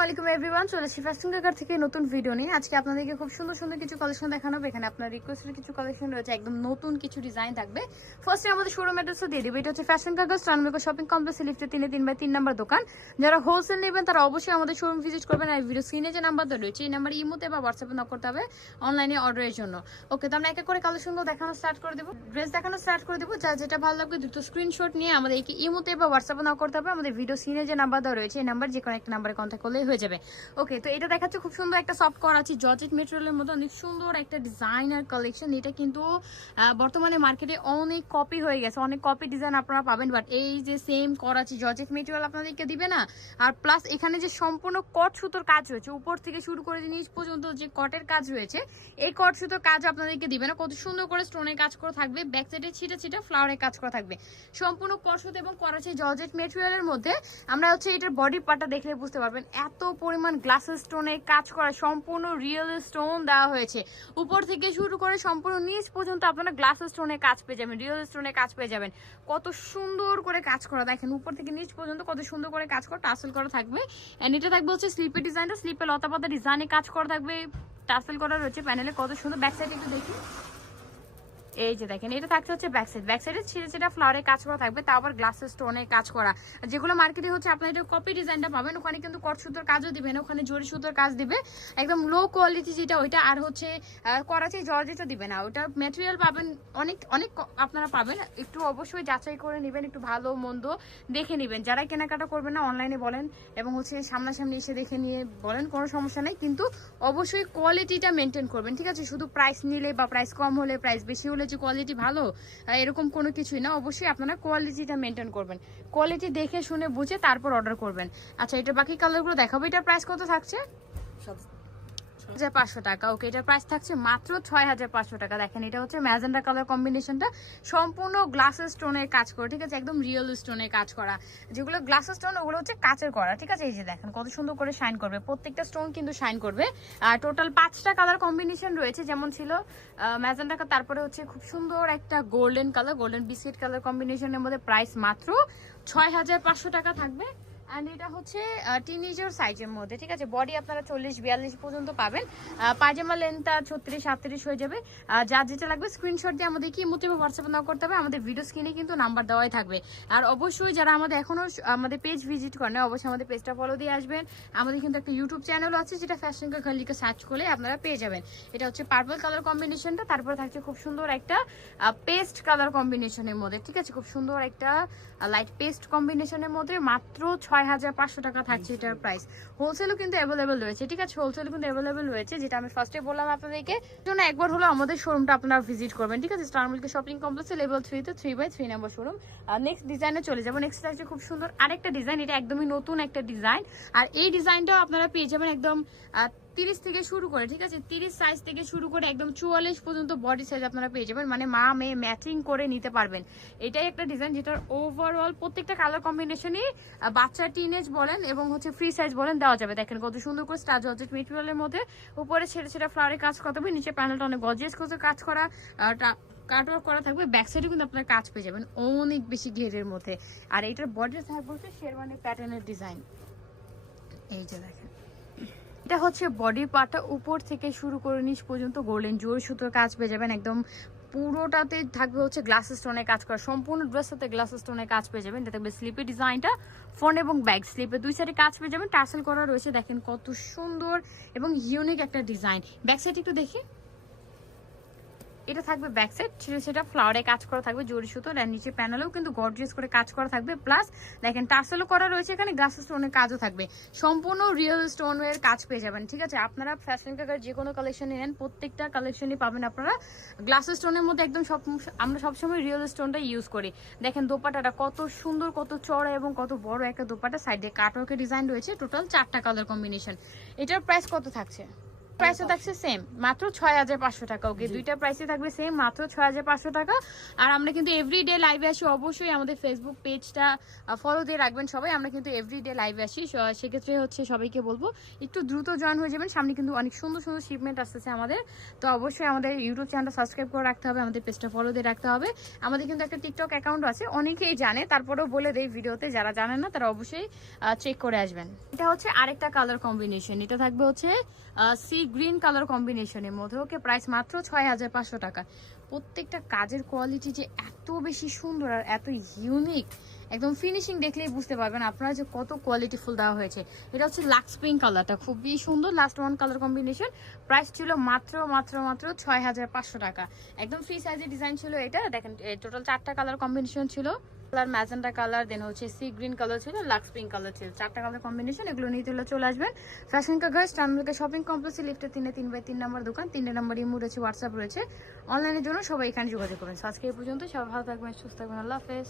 আসসালামু আলাইকুম এভরিওয়ান, চলে এসেছি ফ্যাশন কাকার থেকে নতুন ভিডিও নিয়ে। আজকে আপনাদেরকে খুব সুন্দর সুন্দর কিছু কালেকশন দেখানো হবে। এখানে আপনার রিকোয়েস্টের কিছু কালেকশন রয়েছে, একদম নতুন কিছু ডিজাইন থাকবে। ফার্স্টে আমাদের শোরুম অ্যাড্রেসও দিয়ে দেবো। এটা হচ্ছে ফ্যাশন কাকার স্টানমেকো শপিং কমপ্লেক্সে লিফটে 3-3/3 নাম্বার দোকান। যারা হোলসেল নেবেন তারা অবশ্যই আমাদের শোরুম ভিজিট করবেন। আর ভিডিও স্ক্রিনে যে নাম্বারটা রয়েছে এই নাম্বার ইমোতে বা হোয়াটসঅ্যাপে নক করতে হবে অনলাইনে অর্ডারের জন্য। ওকে, তো আমরা এক এক করে কালেকশনগুলো দেখানো স্টার্ট করে দেবো, ড্রেস দেখানো স্টার্ট করে দেবো। যা যেটা ভালো লাগবে দ্রুত স্ক্রিনশট নিয়ে আমাদের ইমোতে বা হোয়াটসঅ্যাপে নক করতে হবে। আমাদের ভিডিও স্ক্রিনে যে নাম্বারটা রয়েছে এই নাম্বার যে কোনো একটা নাম্বারে কন্ট্যাক্ট করলেই হয়ে যাবে। ওকে, তো এটা দেখাচ্ছে খুব সুন্দর একটা সফট করাচি জর্জেট মেটেরিয়ালের মধ্যে অনেক সুন্দর একটা ডিজাইনার কালেকশন। এটা কিন্তু বর্তমানে মার্কেটে অনেক কপি হয়ে গেছে, অনেক কপি ডিজাইন আপনারা পাবেন, বাট এই যে সেম করাচি জর্জেট মেটেরিয়াল আপনাদেরকে দিবে না। আর প্লাস এখানে যে সম্পূর্ণ কট সুতোর কাজ রয়েছে, উপর থেকে শুরু করে নিচ পর্যন্ত যে কটের কাজ রয়েছে এই কট সুতোর কাজ আপনাদেরকে দিবে না। কত সুন্দর করে স্টোনের কাজ করা থাকবে, ব্যাক সাইডে ছিটা ছিটা ফ্লাওয়ারের কাজ করা থাকবে, সম্পূর্ণ কট সুতো এবং করাচি জর্জেট মেটেরিয়ালের মধ্যে। আমরা হচ্ছে এটার বডি পার্টটা দেখলে বুঝতে পারবেন এত পরিমাণ গ্লাসের স্টোনে কাজ করা, সম্পূর্ণ রিয়েল স্টোন দেওয়া হয়েছে। উপর থেকে শুরু করে সম্পূর্ণ নিচ পর্যন্ত আপনারা গ্লাস স্টোনে কাজ পেয়ে যাবেন, রিয়েল স্টোনে কাজ পেয়ে যাবেন। কত সুন্দর করে কাজ করা দেখেন, উপর থেকে নিচ পর্যন্ত কত সুন্দর করে কাজ করা টাসেল করা থাকবে। এন্ড এটা থাকবে হচ্ছে স্লিপের ডিজাইনটা, স্লিপে লতা পাতা ডিজাইনে কাজ করা থাকবে, টাসেল করা রয়েছে প্যানেলে। কত সুন্দর ব্যাক সাইড একটু দেখি, এই যে দেখেন এটা থাকছে হচ্ছে ব্যাক সাইডে ছিঁড়ে ছিটা ফ্লাওয়ারে কাজ করা থাকবে, তা আবার গ্লাস স্টোনে কাজ করা। যেগুলো মার্কেটে হচ্ছে আপনার এটা কপি ডিজাইনটা পাবেন, ওখানে কিন্তু কট সুতোর কাজও দিবেন, ওখানে জরি সুতোর কাজ দিবে, একদম লো কোয়ালিটি যেটা ওইটা। আর হচ্ছে করাচি জর্জেটও দিবে না, ওটা ম্যাটেরিয়াল পাবেন অনেক অনেক আপনারা পাবেন। একটু অবশ্যই যাচাই করে নেবেন, একটু ভালো মন্দ দেখে নেবেন। যারা কেনাকাটা করবেন না অনলাইনে বলেন এবং হচ্ছে সামনাসামনি এসে দেখে নিয়ে বলেন, কোনো সমস্যা নেই, কিন্তু অবশ্যই কোয়ালিটিটা মেনটেন করবেন, ঠিক আছে? শুধু প্রাইস নিলে বা প্রাইস কম হলে প্রাইস বেশি হলে যে কোয়ালিটি ভালো এরকম কোনো কিছুই না। অবশ্যই আপনারা কোয়ালিটিটা মেনটেন করবেন, কোয়ালিটি দেখে শুনে বুঝে তারপর অর্ডার করবেন। আচ্ছা, এটা বাকি কালারগুলো দেখাবো। এটার প্রাইস কত থাকছে? 6500 টাকা। ওকে, এটার প্রাইস থাকছে মাত্র 6500 টাকা। দেখেন এটা হচ্ছে ম্যাজেন্ডা কালার কম্বিনেশনটা, সম্পূর্ণ গ্লাস স্টোনের কাজ করা, ঠিক আছে? একদম রিয়েল স্টোনের কাজ করা। যেগুলো গ্লাস স্টোন ওগুলো হচ্ছে কাচের করা, ঠিক আছে? এই যে দেখেন কত সুন্দর করে শাইন করবে, প্রত্যেকটা স্টোন কিন্তু শাইন করবে। আর টোটাল 5টা কালার কম্বিনেশন রয়েছে, যেমন ছিল ম্যাজেন্ডা, তারপরে হচ্ছে খুব সুন্দর একটা golden colour, golden biscuit colour কম্বিনেশনের মধ্যে। প্রাইস মাত্র 6500 টাকা থাকবে। অ্যান্ড এটা হচ্ছে টিনেজার সাইজের মধ্যে, ঠিক আছে? বডি আপনারা 40-42 পর্যন্ত পাবেন, পায়জামা লেন্থটা 36-38 হয়ে যাবে। যার যেটা লাগবে স্ক্রিনশট দিয়ে আমাদের কি মোটিভ হোয়াটসঅ্যাপে না করতে হবে, আমাদের ভিডিও স্ক্রিনে কিন্তু নাম্বার দেওয়াই থাকবে। আর অবশ্যই যারা আমাদের এখনও আমাদের পেজ ভিজিট করেন অবশ্যই আমাদের পেজটা ফলো দিয়ে আসবেন। আমাদের কিন্তু একটা ইউটিউব চ্যানেল আছে, যেটা ফ্যাশন কাকার লিখে সার্চ করলে আপনারা পেয়ে যাবেন। এটা হচ্ছে পার্পল কালার কম্বিনেশনটা, তারপরে থাকছে খুব সুন্দর একটা পেস্ট কালার কম্বিনেশনের মধ্যে, ঠিক আছে? খুব সুন্দর একটা লাইট পেস্ট কম্বিনেশনের মধ্যে মাত্র 6500 টাকা থাকছে এটার প্রাইস। হোলসেলও কিন্তু অ্যাভেলেবেল রয়েছে, ঠিক আছে? হোলসেলও কিন্তু অ্যাভেলেবেল রয়েছে, যেটা আমি ফার্স্টে বললাম আপনাদেরকে। জন্য একবার হলো আমাদের শোরুমটা আপনারা ভিজিট করবেন, ঠিক আছে? স্টার মিল্ক শপিং কমপ্লেক্সে লেভেল 3-তে 3/3 নম্বর শোরুম। নেক্সট ডিজাইনে চলে যাবো। নেক্সট থাকছে খুব সুন্দর আরেকটা ডিজাইন, এটা একদমই নতুন একটা ডিজাইন। আর এই ডিজাইনটাও আপনারা পেয়ে যাবেন একদম 30 থেকে শুরু করে, ঠিক আছে? 30 সাইজ থেকে শুরু করে একদম 44 পর্যন্ত বডি সাইজ আপনারা পেয়ে যাবেন, মানে মা মেয়ে ম্যাচিং করে নিতে পারবেন। এটাই একটা ডিজাইন যেটার ওভারঅল প্রত্যেকটা কালার কম্বিনেশনই বাচ্চা টিনেজ বলেন এবং হচ্ছে ফ্রি সাইজ বলেন দেওয়া যাবে। দেখেন কত সুন্দর করে স্টার জর্জেট মেটেরিয়ালের মধ্যে উপরে ছেড়ে ছেড়ে ফ্লাওয়ারের কাজ করা হবে, নিচে প্যানেলটা অনেক গর্জিয়াস করে কাজ করা, কাটওয়ার্ক করা থাকবে। ব্যাক সাইডে কিন্তু আপনার কাজ পেয়ে যাবেন অনেক বেশি ঘেরের মধ্যে। আর এইটার বডি থাকবে হচ্ছে শেরওয়ানি প্যাটার্নের ডিজাইন। এই যে দেখেন এটা হচ্ছে বডি পার্টটা, উপর থেকে শুরু করে নিচ পর্যন্ত গোল্ডেন জোর সুতোর কাজ পেয়ে যাবেন। একদম পুরোটাতে থাকবে হচ্ছে গ্লাস স্টোনের কাজ করা, সম্পূর্ণ ড্রেসটাতে গ্লাস স্টোনের কাজ পেয়ে যাবেন। এটা থাকবে স্লিপের ডিজাইনটা, ফ্রন্ট এবং ব্যাক স্লিপে দুই সাইডে কাজ পেয়ে যাবেন, টাসেল করা রয়েছে। দেখেন কত সুন্দর এবং ইউনিক একটা ডিজাইন। ব্যাক সাইড একটু দেখি, এটা থাকবে ব্যাক সাইড, সেটা ফ্লাওয়ারে কাজ করা থাকবে জরি সুতোর। আর নিচে প্যানেলেও কিন্তু গর্জিয়াস করে কাজ করা থাকবে, প্লাস দেখেন টাসেলও করা রয়েছে, এখানে গ্লাস স্টোনের কাজও থাকবে, সম্পূর্ণ রিয়েল স্টোনের কাজ পেয়ে যাবেন, ঠিক আছে? আপনারা ফ্যাশন কাকার যে কোনো কালেকশনে নেন প্রত্যেকটা কালেকশনই পাবেন আপনারা গ্লাস স্টোনের মধ্যে। একদম আমরা সবসময় রিয়েল স্টোনটা ইউজ করি। দেখেন দোপাটাটা কত সুন্দর, কত চড়া এবং কত বড় একটা দোপাটা, সাইডে কাটওয়ার্কের ডিজাইন রয়েছে। টোটাল 4টা কালার কম্বিনেশন। এটার প্রাইস কত থাকছে? প্রাইসও থাকছে সেম মাত্র 6500 টাকা। ওকে, দুইটা প্রাইসে থাকবে সেম মাত্র 6500 টাকা। আর আমরা কিন্তু এভরিডে লাইভে আসি, অবশ্যই আমাদের ফেসবুক পেজটা ফলো দিয়ে রাখবেন সবাই। আমরা কিন্তু এভরিডে লাইভে আসি, সেক্ষেত্রে হচ্ছে সবাইকে বলবো একটু দ্রুত জয়েন হয়ে যাবেন। সামনে কিন্তু অনেক সুন্দর সুন্দর শিপমেন্ট আসতেছে আমাদের, তো অবশ্যই আমাদের ইউটিউব চ্যানেলটা সাবস্ক্রাইব করে রাখতে হবে, আমাদের পেজটা ফলো দিয়ে রাখতে হবে। আমাদের কিন্তু একটা টিকটক অ্যাকাউন্ট আছে, অনেকেই জানে, তারপরেও বলে দেই ভিডিওতে, যারা জানেন না তারা অবশ্যই চেক করে আসবেন। এটা হচ্ছে আরেকটা কালার কম্বিনেশন, এটা থাকবে হচ্ছে সি গ্রিন কালার কম্বিনেশনের মধ্যে। ওকে, প্রাইস মাত্র 6500 টাকা। প্রত্যেকটা কাজের কোয়ালিটি যে এত বেশি সুন্দর আর এত ইউনিক, একদম ফিনিশিং দেখলেই বুঝতে পারবেন আপনারা যে কত কোয়ালিটিফুল দেওয়া হয়েছে। এটা হচ্ছে লাক্স পিঙ্ক কালারটা, খুবই সুন্দর, last one colour combination. Price ছিল মাত্র মাত্র মাত্র 6500 টাকা। একদম ফ্রি সাইজের ডিজাইন ছিল এটা। দেখেন টোটাল 4টা কালার কম্বিনেশন ছিল, কালার ম্যাজেন্টা কালার, দেন হচ্ছে সি গ্রিন কালার ছিল, লাক্স পিঙ্ক কালার ছিল, 4টা কালার কম্বিনেশন। এগুলো নিতে হলে চলে আসবেন ফ্যাশন কা গার্লস টার্মিনাল শপিং কমপ্লেক্সে, লিফটের 3/3 নম্বর দোকান, 3 নম্বর ইমো রয়েছে, হোয়াটসঅ্যাপ রয়েছে, অনলাইনের জন্য সবাই এখানে যোগাযোগ করবেন। আজকে এই পর্যন্ত, সবাই ভালো থাকবেন, সুস্থ থাকবেন, আল্লাহ হাফেজ।